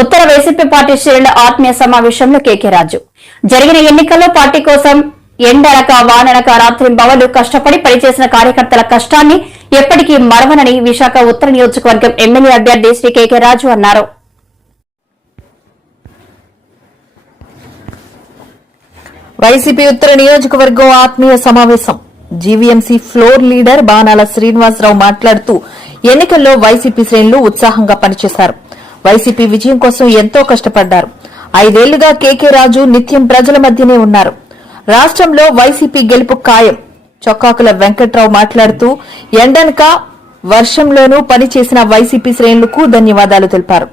ఉత్తర YCP party శ్రేణుల ఆత్మీయ సమావేశంలో కేకే రాజు. జరిగిన ఎన్నికల్లో పార్టీ కోసం ఎండనక వాననక రాత్రింబవలు కష్టపడి పనిచేసిన కార్యకర్తల కష్టాన్ని ఎప్పటికీ మరవనని విశాఖ ఉత్తర నియోజకవర్గం ఎమ్మెల్యే అభ్యర్థి శ్రీ కేకే రాజు అన్నారు. వైసీపీ ఉత్తర నియోజకవర్గం ఆత్మీయ సమావేశం. జీవీఎంసీ ఫ్లోర్ లీడర్ బాణాల శ్రీనివాసరావు మాట్లాడుతూ ఎన్నికల్లో వైసీపీ శ్రేణులు ఉత్సాహంగా పనిచేశారు. వైసీపీ విజయం కోసం ఎంతో కష్టపడ్డారు. ఐదేళ్ళుగా కేకే రాజు నిత్యం ప్రజల మధ్యనే ఉన్నారు. రాష్ట్రంలో వైసీపీ గెలుపు ఖాయం. చొక్కాకుల వెంకట్రావు మాట్లాడుతూ ఎండనక వర్షంలోనూ పనిచేసిన వైసీపీ శ్రేణులకు ధన్యవాదాలు తెలిపారు.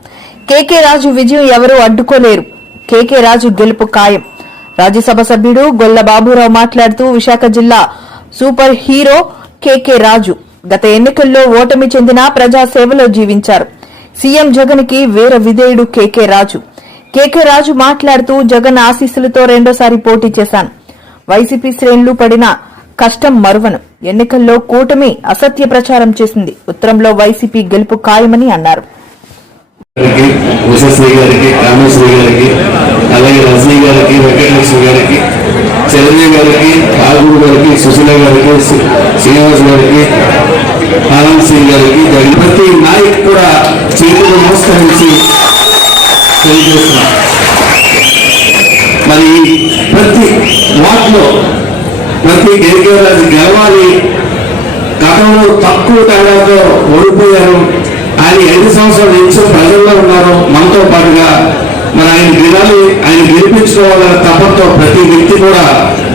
కేకే రాజు విజయం ఎవరూ అడ్డుకోలేరు. కేకే రాజు గెలుపు ఖాయం. రాజ్యసభ సభ్యుడు గొల్ల బాబురావు మాట్లాడుతూ విశాఖ జిల్లా సూపర్ హీరో కేకే రాజు గత ఎన్నికల్లో ఓటమి చెందిన ప్రజాసేవలో జీవించారు. సీఎం జగన్కి వీర విధేయుడు కేకే రాజు. కేకే రాజు మాట్లాడుతూ జగన్ ఆశీస్సులతో రెండోసారి పోటీ చేశాను. వైసీపీ శ్రేణులు పడిన కష్టం మరువను. ఎన్నికల్లో కూటమి అసత్య ప్రచారం చేసింది. ఉత్తరంలో వైసీపీ గెలుపు ఖాయమని అన్నారు. ఉషశ్రీ గారికి కామేశ్వరి గారికి అలాగే రజనీ గారికి వెంకటలక్ష్మి గారికి చిరంజీవి గారికి కాల్గూరు గారికి సుశీల గారికి శ్రీనివాస్ గారికి ఆనంద్ సింగ్ గారికి జరిగిన ప్రతి నాయకు కూడా చేతులు నమస్కరించి తెలియజేస్తున్నాం మరి ప్రతి వార్డులో ప్రతి కేకే రాజు గెలవాలి. గతంలో తక్కువ తేడాతో ఓడిపోయారు. ఆయన ఐదు సంవత్సరాలు నుంచి ప్రజల్లో ఉన్నారు. మనతో పాటుగా మరి ఆయన గెలాలి ఆయన గెలిపించుకోవాలనే తపంతో ప్రతి వ్యక్తి కూడా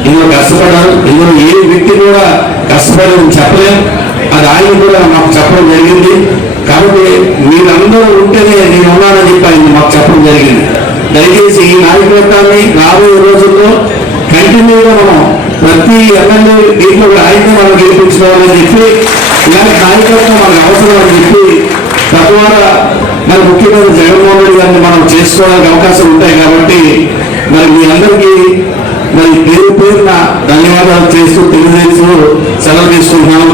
ఇందులో కష్టపడ్డారు. ఇందులో ఏ వ్యక్తి కూడా కష్టపడని చెప్పలేము అది ఆయన కూడా మాకు చెప్పడం జరిగింది. కాబట్టి మీరందరూ ఉంటేనే నేను ఉన్నానని చెప్పి ఆయన మాకు చెప్పడం జరిగింది. దయచేసి ఈ నాయకత్వాన్ని రాబోయే రోజుల్లో కంటిన్యూగా మనం ప్రతి ఎమ్మెల్యే దీంట్లో కూడా మనం గెలిపించుకోవాలని చెప్పి ఇలాంటి నాయకత్వం మనకు అవసరం అని చెప్పి తద్వారా మరి ముఖ్యమంత్రి జగన్మోహన్ రెడ్డి గారిని మనం చేసుకోవడానికి అవకాశం ఉంటాయి కాబట్టి మరి మీ అందరికీ మరి పేరు పేరున ధన్యవాదాలు చేస్తూ తెలియజేస్తూ సెలవు తీసుకుంటున్నాం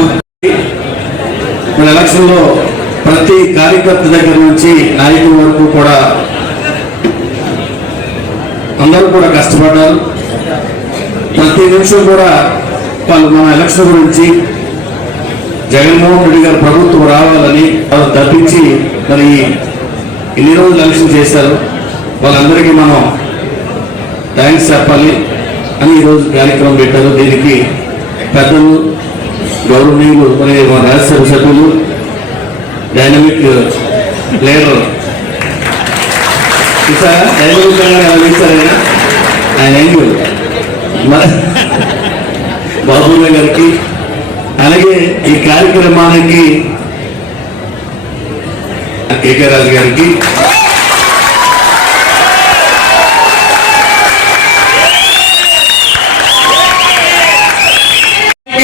రాష్ట్రంలో ప్రతి కార్యకర్త దగ్గర నుంచి నాయకుల వరకు కూడా అందరూ కూడా కష్టపడ్డారు. ప్రతి నిమిషం కూడా వాళ్ళు మన ఎలక్షన్ గురించి జగన్మోహన్ రెడ్డి గారు ప్రభుత్వం రావాలని వాళ్ళు తప్పించి మరి ఇన్ని రోజులు ఎలక్షన్ చేశారు. వాళ్ళందరికీ మనం థ్యాంక్స్ చెప్పాలి అని ఈరోజు కార్యక్రమం పెట్టారు. దీనికి పెద్దలు గౌరవనీయులు మరి మన రాజ్యసభ సభ్యులు డైనమిక్ ప్లేయర్ చూసారా డైనమిక్ ప్లేయర్ ఎలా వేశారు ఆయన? ఆయన బాబున్న గారికి అలాగే ఈ కార్యక్రమానికి కేకే రాజు గారికి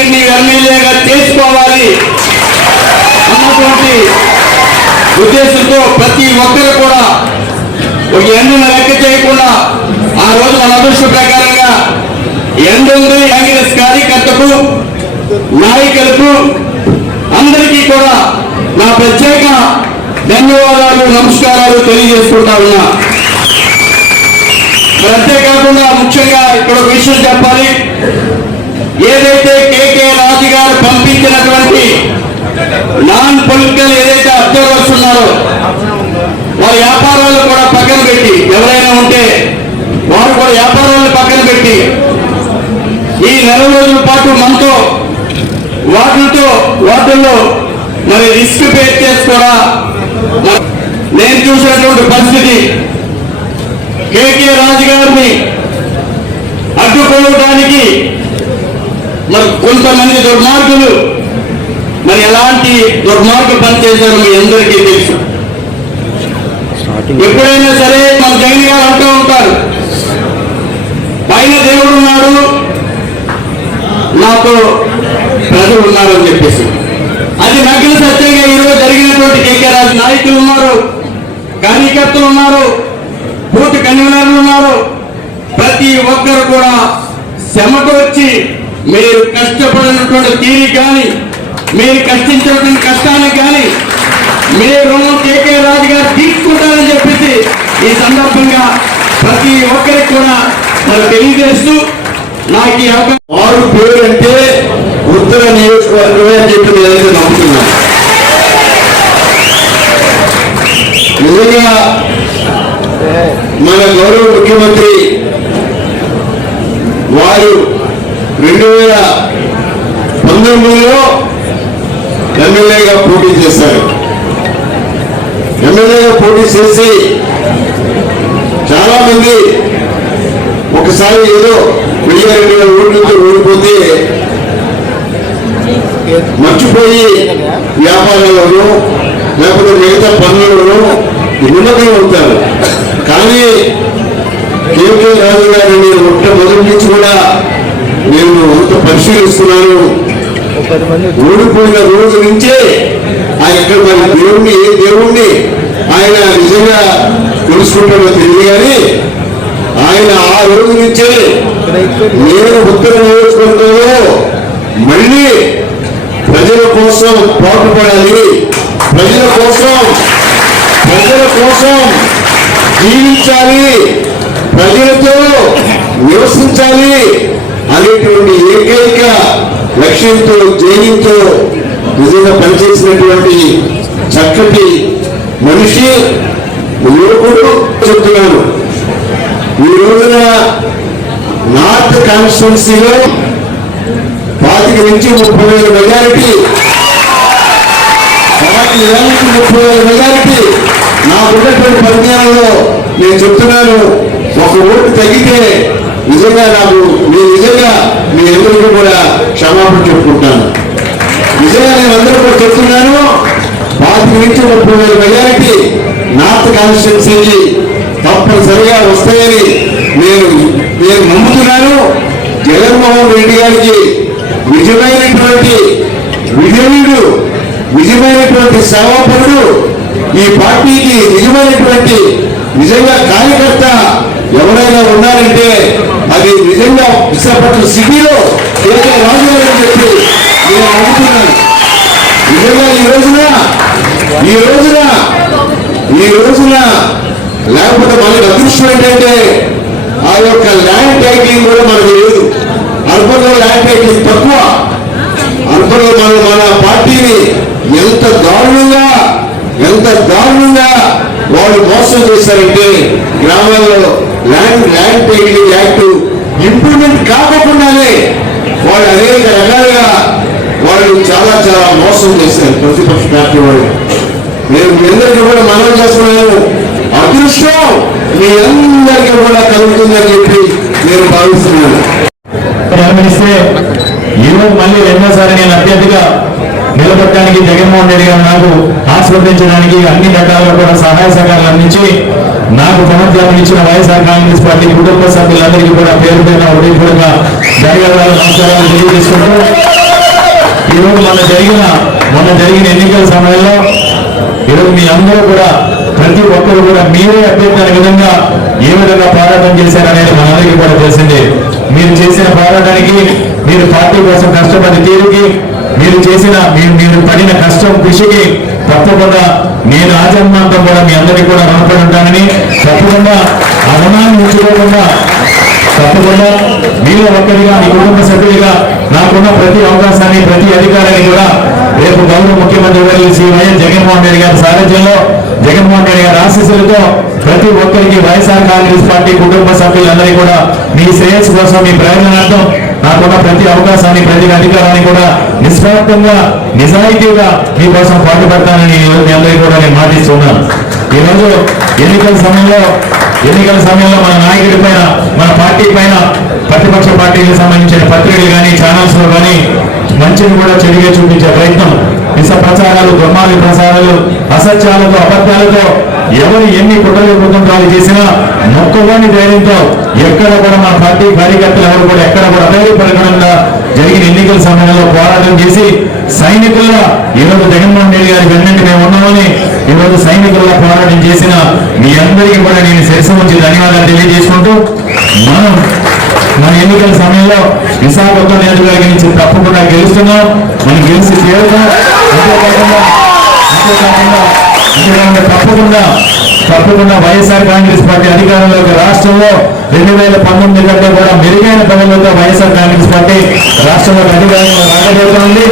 ని ఎమ్మెల్యేగా చేసుకోవాలి అన్నటువంటి ఉద్దేశంతో ప్రతి ఒక్కరు కూడా ఒక ఎండును లెక్క చేయకుండా ఆ రోజు మన అదృష్ట ప్రకారంగా ఎండుంది కాంగ్రెస్ కార్యకర్తకు నాయకులకు అందరికీ కూడా నా ప్రత్యేక ధన్యవాదాలు నమస్కారాలు తెలియజేసుకుంటా ఉన్నా. మరి అంతేకాకుండా ముఖ్యంగా ఇక్కడ ఒక విషయం చెప్పాలి. ఏదైతే కేకే రాజు గారు పంపించినటువంటి నాన్ పొలిటికల్ ఏదైతే అబ్జర్వర్స్ ఉన్నారో వారి వ్యాపారాలు కూడా పక్కన పెట్టి ఎవరైనా ఉంటే వారు కూడా వ్యాపారాలను పక్కన పెట్టి ఈ నెల రోజుల పాటు మనతో వాటితో వాటిల్లో మరి రిస్క్ పే చేసి కూడా నేను చూసినటువంటి పరిస్థితి కేకే రాజు గారిని అడ్డుకోవడానికి మరి కొంతమంది దుర్మార్గులు మరి ఎలాంటి దుర్మార్గ పని చేశారో మీ అందరికీ తెలుసు. ఎప్పుడైనా సరే మన జగన్ గారు అంటూ ఉంటారు పైన దేవుడు ఉన్నాడు నాకు ప్రజలు ఉన్నారు అని చెప్పేసి. అది నగ్న సత్యంగా ఈరోజు జరిగినటువంటి కేకే రాజు నాయకులు ఉన్నారు కార్యకర్తలు ఉన్నారు బూత్ కన్వీనర్లు ఉన్నారు. ప్రతి ఒక్కరు కూడా శ్రమకు వచ్చి మీరు కష్టపడినటువంటి తీరి కానీ మీరు కష్టించినటువంటి కష్టానికి కానీ మీరు రుణం కేకే రాజు గారు తీసుకుంటారని చెప్పేసి ఈ సందర్భంగా ప్రతి ఒక్కరికి కూడా మనం తెలియజేస్తూ నాకు ఈ అవకాశం వారు పేరు అంటే ఉత్తర నియోజకవర్గమే అని చెప్పి నేనైతే నమ్ముతున్నాను. నిజంగా మన గౌరవ ముఖ్యమంత్రి వారు రెండు వేల పంతొమ్మిదిలో ఎమ్మెల్యేగా పోటీ చేశారు. ఎమ్మెల్యేగా పోటీ చేసి చాలా మంది ఒకసారి ఏదో వెయ్యి రెండు వేల ఓట్లతో ఓడిపోతే మర్చిపోయి వ్యాపారాలను లేకపోతే మిగతా పనులను నిమ్మకం అవుతారు కానీ కేకే రాజు గారిని మొట్టమొదటి నుంచి కూడా నేను అంత పరిశీలిస్తున్నాను. ఓడిపోయిన రోజు నుంచే ఆయన ఇక్కడ మరి దేవుణ్ణి ఏ దేవుణ్ణి ఆయన నిజంగా తెలుసుకుంటాడో తెలియదు కానీ ఆయన ఆ రోజు నుంచే నేను ఉత్తర నియోజకవర్గంలో మళ్ళీ ప్రజల కోసం పాటుపడాలి. ప్రజల కోసం ప్రజల కోసం జీవించాలి. ప్రజలతో నివసించాలి అనేటువంటి ఏకైక లక్ష్యంతో జయంతో నిజంగా పనిచేసినటువంటి చక్కటి మనిషి యువకుడు చెప్తున్నాను. ఈ రోజున నార్త్ కాన్స్టిట్యున్సీలో పాతిక నుంచి ముప్పై వేల మెజారిటీ పాతిక వేల నుంచి ముప్పై వేల మెజారిటీ నాకున్నటువంటి పరిజ్ఞానంలో నేను చెప్తున్నాను. ఒక ఓటు తగ్గితే నిజంగా నాకు మీ నిజంగా మీ అందరికీ కూడా క్షమాపణ చెప్పుకుంటాను. నిజంగా నేను అందరూ కూడా చెప్తున్నాను పాతిక నుంచి ముప్పై వేల మెజారిటీ నార్త్ కాన్స్టిట్యున్సీకి తప్పనిసరిగా వస్తాయని నేను నేను నమ్ముతున్నాను. జగన్మోహన్ రెడ్డి గారికి నిజమైనటువంటి విజయుడు నిజమైనటువంటి సేవాపరుడు ఈ పార్టీకి నిజమైనటువంటి నిజంగా కార్యకర్త ఎవరైనా ఉన్నారంటే అది నిజంగా విశాఖపట్నం సిటీలో ఏదో రాజు అని చెప్పి నేను నమ్ముతున్నాను నిజంగా ఈ రోజున ఈ రోజున ఈ రోజున లేకపోతే మనకి అదృష్టం ఏంటంటే ఆ యొక్క ల్యాండ్ టైటింగ్ కూడా మనకు లేదు. అర్బన్లో ల్యాండ్ టైటింగ్ తక్కువ. అర్బన్లో మనం మన పార్టీని ఎంత దారుణంగా ఎంత దారుణంగా వాళ్ళు మోసం చేశారంటే గ్రామాల్లో land land titling act implement కాకుండానే వాళ్ళు అనేక రకాలుగా వాళ్ళు చాలా చాలా మోసం చేశారు. ప్రతిపక్ష పార్టీ వాళ్ళు. నేను మీ అందరికీ కూడా మనం చేస్తున్నాను. అదృష్టం మీ అందరికీ కూడా కలుగుతుందని చెప్పి నేను భావిస్తున్నాను. ఈరోజు మళ్ళీ రెండోసారి నేను అభ్యర్థిగా నిలబడటానికి జగన్మోహన్ రెడ్డి గారు నాకు ఆస్వాదించడానికి అన్ని రకాలుగా కూడా సహాయ సహకారాలు అందించి నాకు పునర్జన్మ ఇచ్చిన వైఎస్ఆర్ కాంగ్రెస్ పార్టీ కుటుంబ సభ్యులందరికీ కూడా పేరు పేరున హృదయపూర్వక ధన్యవాదాలు నమస్కారాలు తెలియజేసుకుంటూ ఈరోజు మొన్న జరిగిన మొన్న జరిగిన ఎన్నికల సమయంలో ఈరోజు మీ అందరూ కూడా ప్రతి ఒక్కరు కూడా మీరే అభ్యర్థి విధంగా ఏ విధంగా పోరాటం చేశారనేది మనందరికీ కూడా తెలిసిందే. మీరు చేసిన పోరాటానికి మీరు పార్టీ కోసం కష్టపడి తీరుకి మీరు చేసిన మీరు మీరు పడిన కష్టం కృషికి తప్పకుండా నేను ఆజన్మాంతం కూడా మీ అందరికీ కూడా రుణపడి ఉంటానని తప్పకుండా ఆ రుణాన్ని ఉంచుకోకుండా తప్పకుండా మీలో ఒక్కరిగా మీ కుటుంబ సభ్యుడిగా నాకున్న ప్రతి అవకాశాన్ని ప్రతి అధికారాన్ని కూడా రేపు గౌరవ ముఖ్యమంత్రి వర్యులు శ్రీ వైఎస్ జగన్మోహన్ రెడ్డి గారి సారథ్యంలో జగన్మోహన్ రెడ్డి గారి ఆశీస్సులతో ప్రతి ఒక్కరికి వైఎస్ఆర్ కాంగ్రెస్ పార్టీ కుటుంబ సభ్యులందరికీ కూడా మీ శ్రేయస్సు కోసం మీ ప్రయోజనార్థం నాకున్న ప్రతి అవకాశాన్ని ప్రతి అధికారాన్ని కూడా నిస్వార్థంగా నిజాయితీగా మీకోసం పాటుపడతానని ఈ రోజు మీ అందరికీ కూడా నేను మాటిస్తున్నాను. ఈరోజు ఎన్నికల సమయంలో ఎన్నికల సమయంలో మన నాయకుడి పైన మన పార్టీ పైన ప్రతిపక్ష పార్టీకి సంబంధించిన పత్రికలు కానీ ఛానల్స్లో కానీ మంచిని కూడా చెడుగా చూపించే ప్రయత్నం. విష ప్రచారాలు దుర్మార్గ ప్రచారాలు అసత్యాలతో అబద్ధాలతో ఎవరు ఎన్ని కుట్రలు కుటుంబాలు చేసినా మొక్కవాని ధైర్యంతో ఎక్కడ కూడా మన పార్టీ కార్యకర్తలు ఎవరు కూడా ఎక్కడ కూడా అధైర్యపడకుండా జరిగిన ఎన్నికల సమయంలో పోరాటం చేసి సైనికుల్లో ఈరోజు జగన్మోహన్ రెడ్డి గారి వెన్నంటి మేము ఉన్నామని ఈరోజు సైనికుల్లో పోరాటం చేసిన మీ అందరికీ కూడా నేను శిరసం వచ్చి ధన్యవాదాలు తెలియజేసుకుంటూ మనం మన ఎన్నికల సమయంలో విశాఖపట్నం నియోజకవర్గం నుంచి తప్పకుండా గెలుస్తున్నాం. మనం గెలిచి తీరుతాం అంతేకాకుండా అంతేకాకుండా ఎందుకంటే తప్పకుండా తప్పకుండా వైఎస్ఆర్ కాంగ్రెస్ పార్టీ అధికారంలోకి రాష్ట్రంలో రెండు వేల పంతొమ్మిది కంటే కూడా మెరుగైన పనులతో వైఎస్ఆర్ కాంగ్రెస్ పార్టీ రాష్ట్రంలో అధికారంలో రాకపోతుంది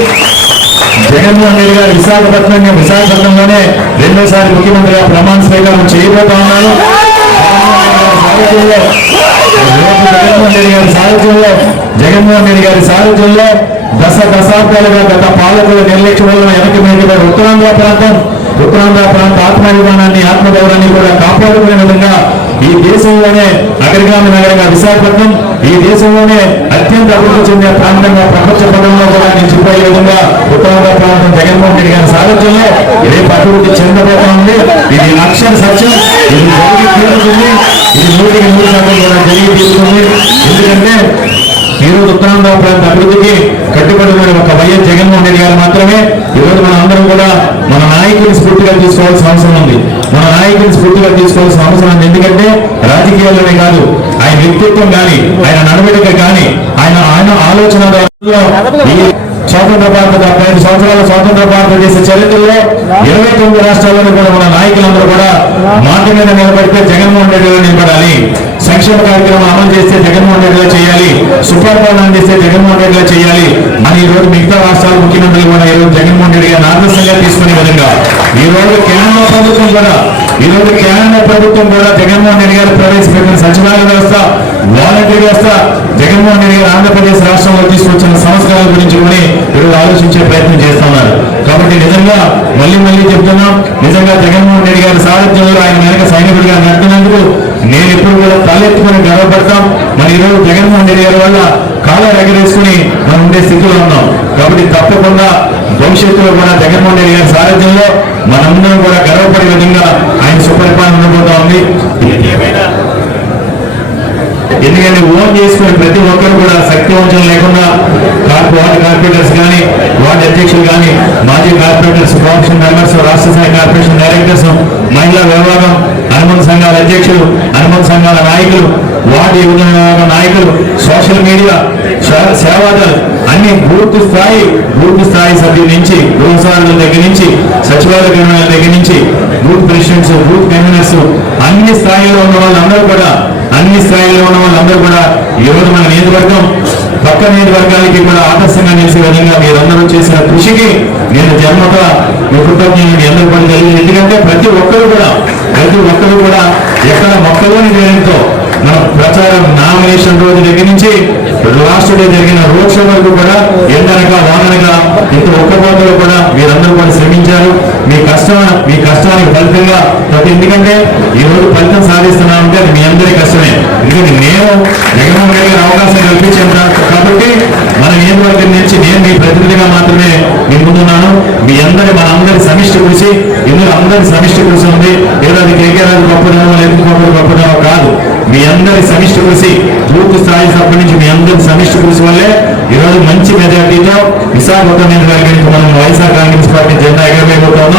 జగన్మోహన్ రెడ్డి గారు విశాఖపట్నం విశాఖపట్నంలోనే రెండోసారి ముఖ్యమంత్రిగా ప్రమాణ స్వీకారం చేయబోతా ఉన్నారు. జగన్మోహన్ రెడ్డి గారి సారథ్యంలో జగన్మోహన్ రెడ్డి గారి సారథ్యంలో దశ దశాబ్దాలుగా గత పాలకుల నిర్లక్ష్యం వల్ల వెనక్కి మీదకి ఉత్తరాంధ్ర ప్రాంతం. ఉత్తరాంధ్ర ప్రాంత ఆత్మాభిమానాన్ని ఆత్మగౌరవాన్ని కూడా కాపాడుకునే విధంగా ఈ దేశంలోనే అగ్రగామి నగరంగా విశాఖపట్నం ఈ దేశంలోనే అత్యంత అభివృద్ధి చెందిన ప్రాంతంగా ప్రపంచ పదంలో కూడా నిలిచిపోయే విధంగా ఉత్తరాంధ్ర ప్రాంతం జగన్మోహన్ రెడ్డి గారి సారథ్యంలో రేపు అభివృద్ధి చెందబోతా ఉంది. ఇది అక్షర సత్యం ఇది జరిగి తీరుతుంది ఇది నూటికి నూరు శాతం కూడా జరిగి తీరుతుంది. ఎందుకంటే ఈరోజు ఉత్తరాంధ్ర ప్రాంత అభివృద్ధికి కట్టుబడి ఒక వైఎస్ జగన్మోహన్ రెడ్డి గారు మాత్రమే ఈరోజు మన అందరం కూడా మన నాయకుని స్ఫూర్తిగా తీసుకోవాల్సిన అవసరం ఉంది. మన నాయకుని స్ఫూర్తిగా తీసుకోవాల్సిన అవసరం ఉంది. ఎందుకంటే రాజకీయాల్లోనే కాదు ఆయన వ్యక్తిత్వం కానీ ఆయన నడవడిక కానీ ఆయన ఆయన ఆలోచన స్వాతంత్ర భారత డెబ్బై సంవత్సరాల స్వాతంత్ర భారతదేశ చరిత్రలో ఇరవై తొమ్మిది రాష్ట్రాల్లో కూడా మన నాయకులందరూ కూడా మాట మీద నిలబడితే జగన్మోహన్ రెడ్డిలో నిలబడాలి. సంక్షేమ కార్యక్రమం అమలు చేస్తే జగన్మోహన్ రెడ్డి చేయాలి సుపరిపాలన జగన్మోహన్ రెడ్డిలో చేయాలి అని ఈ రోజు మిగతా రాష్ట్రాల ముఖ్యమంత్రులు కూడా ఈ రోజు జగన్మోహన్ రెడ్డి గారిని ఆదర్శంగా తీసుకునే విధంగా. ఈ రోజు కేంద్ర ప్రభుత్వం కూడా ఈ రోజు కేంద్ర ప్రభుత్వం కూడా జగన్మోహన్ రెడ్డి గారు ప్రవేశపెట్టిన సచివాలయ వ్యవస్థ వాలంటీర్ వ్యవస్థ జగన్మోహన్ రెడ్డి గారు ఆంధ్రప్రదేశ్ రాష్ట్రంలో తీసుకొచ్చిన సంస్కరణల గురించి కూడా ఈరోజు ఆలోచించే ప్రయత్నం చేస్తున్నారు. కాబట్టి నిజంగా మళ్ళీ మళ్ళీ చెప్తున్నాం నిజంగా జగన్మోహన్ రెడ్డి గారి సారథ్యంలో ఆయన మేరకు సైనికుడిగా నడిపినందుకు నేను ఎప్పుడు కూడా తలెత్తుకొని గర్వపడతాం. మరి ఈరోజు జగన్మోహన్ రెడ్డి గారి వల్ల కాలర్ ఎగరేసుకుని మనం ఉండే స్థితిలో ఉన్నాం. కాబట్టి తప్పకుండా భవిష్యత్తులో కూడా జగన్మోహన్ రెడ్డి గారి సారథ్యంలో మనందరం కూడా గర్వపడే విధంగా ఆయన సుపరిపాలన ఉండబోతా ఉంది. ఏమైనా ఎందుకంటే ఓన్ చేసుకునే ప్రతి ఒక్కరు కూడా శక్తివంచన లేకుండా కార్పొ వార్డు కార్పొరేటర్స్ కానీ వార్డు అధ్యక్షులు కానీ మాజీ కార్పొరేటర్స్ కోఆప్షన్ మెంబర్స్ రాష్ట్ర స్థాయి కార్పొరేషన్ డైరెక్టర్స్ మహిళా వ్యవహారం అనుబంధ సంఘాల అధ్యక్షులు అనుబంధ సంఘాల నాయకులు వార్డు యువజన విభాగం నాయకులు సోషల్ మీడియా సే- అన్ని బూత్ స్థాయి బూత్ స్థాయి సభ్యుల నుంచి గృహసారుల దగ్గర నుంచి సచివాలయ కన్వీనర్ల దగ్గర నుంచి బూత్ ప్రెసిడెంట్స్ బూత్ కన్వీనర్స్ అన్ని స్థాయిలో ఉన్న వాళ్ళందరూ కూడా అన్ని స్థాయిలో ఉన్న వాళ్ళందరూ కూడా ఈ రోజు మన నియోజకవర్గం పక్క నియోజకవర్గానికి కూడా ఆదర్శంగా నిలిచే విధంగా మీరందరూ చేసిన కృషికి నేను జన్మత మీ కృతజ్ఞతలు మీ అందరూ కూడా తెలియదు ఎందుకంటే ప్రతి ఒక్కరు కూడా ప్రతి ఒక్కరు కూడా ఎక్కడ మొక్కలోని వేయడంతో మన ప్రచారం నామినేషన్ రోజు దగ్గర నుంచి లాస్ట్ డే జరిగిన రోడ్ షో వరకు కూడా ఎండనగా వాననగా ఇంత ఒక్కపోతలో కూడా మీరందరూ కూడా శ్రమించారు. మీ కష్టం మీ కష్టానికి ఫలితంగా ప్రతి ఎందుకంటే ఈ రోజు ఫలితం సాధిస్తున్నారు అది మీ అందరి కష్టమే ఎందుకంటే నేను జగన్మోహన్ అవకాశం కల్పించాను కాబట్టి మనం ఏం నియోజకవర్గం నుంచి నేను మీ ప్రతినిధిగా మాత్రమే మీ ముందున్నాను మీ అందరి మన అందరి సమిష్టి కృషి ఇందులో అందరి సమిష్టి కృషి ఉంది? ఏదో అది కేకే రాజు గొప్పదనం లేదు గొప్ప గొప్పదనం కాదు. మీ అందరి సమిష్టి కృషి బూత్ స్థాయి సభ్యుల నుంచి మీ అందరి సమిష్టి కృషి వల్లే ఈరోజు మంచి మెజార్టీతో విశాఖపట్నం నియోజకవర్గానికి మనం వైఎస్ఆర్ కాంగ్రెస్ పార్టీ జెండా ఎగరవేయబోతున్నాం.